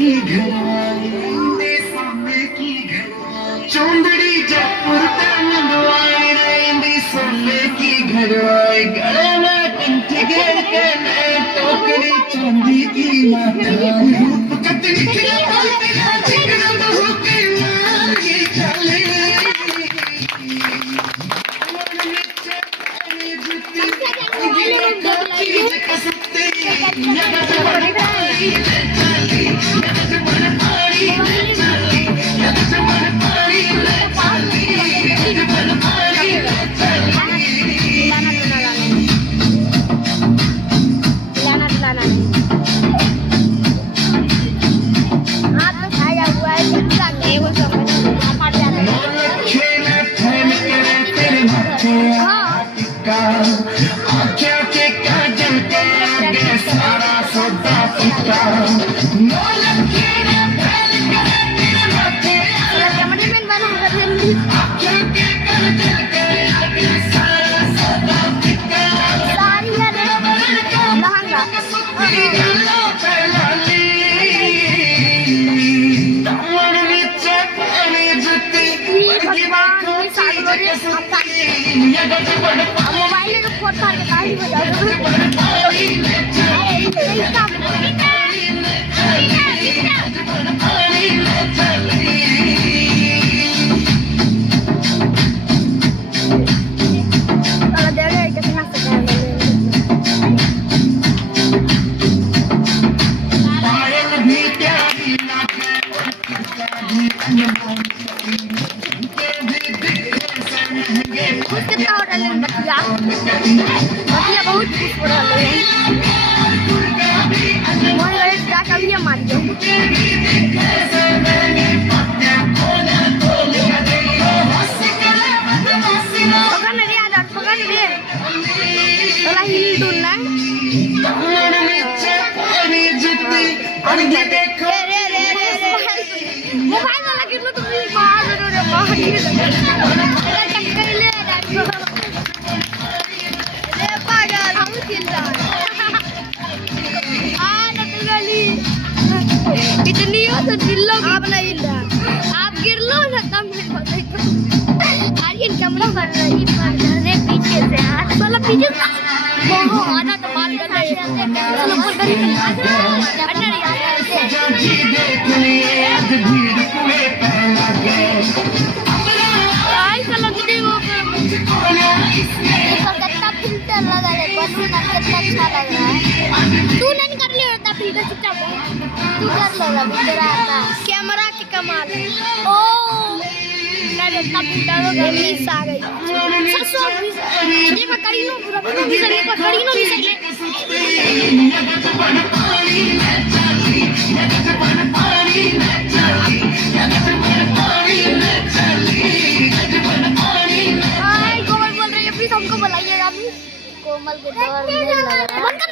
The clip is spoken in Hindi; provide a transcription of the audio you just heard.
की घरवाली सोने की घरवाली चौंदड़ी जयपुर ते मंगवाई रेंदी सोने की घरवाली गले में कंठी घेर के नए टोकरी चांदी की माता रूप कतनी चिकना बहू के लागी चले मोबाइल फोन कितना हो रहा है बतिया बहुत खुश हो रहा है मोर गए क्या कभी मान दो पकड़ रे आजा पकड़ रे वाला हिल दूना रे मोबाइल वाला कितना तुम मार रे मार इतनी हो तो दिल्लो आप नहीं ला आप गिर लो ना तब आर्यन कैमरा कर रही है पीछे से हाथ वाला पीछे वो आना तो बात कर रही है चलो ऊपर करी अंदर आई चलो दीदी वो कलकत्ता फिल्टर लगा ले बस ना कितना अच्छा लग रहा है तू नहीं कर लिया होता फिल्टर चुपचाप तू कर लेगा तेरा आता कैमरा की कमाल है ओ मैं देखता फिल्टर हो गई मिस आ गई सरसों ये मैं करी लो पूरा भी सही पर करी लो भी सही कोमल बोल रही है प्लीज हमको बुलाइएगा कोमल के डर में लगा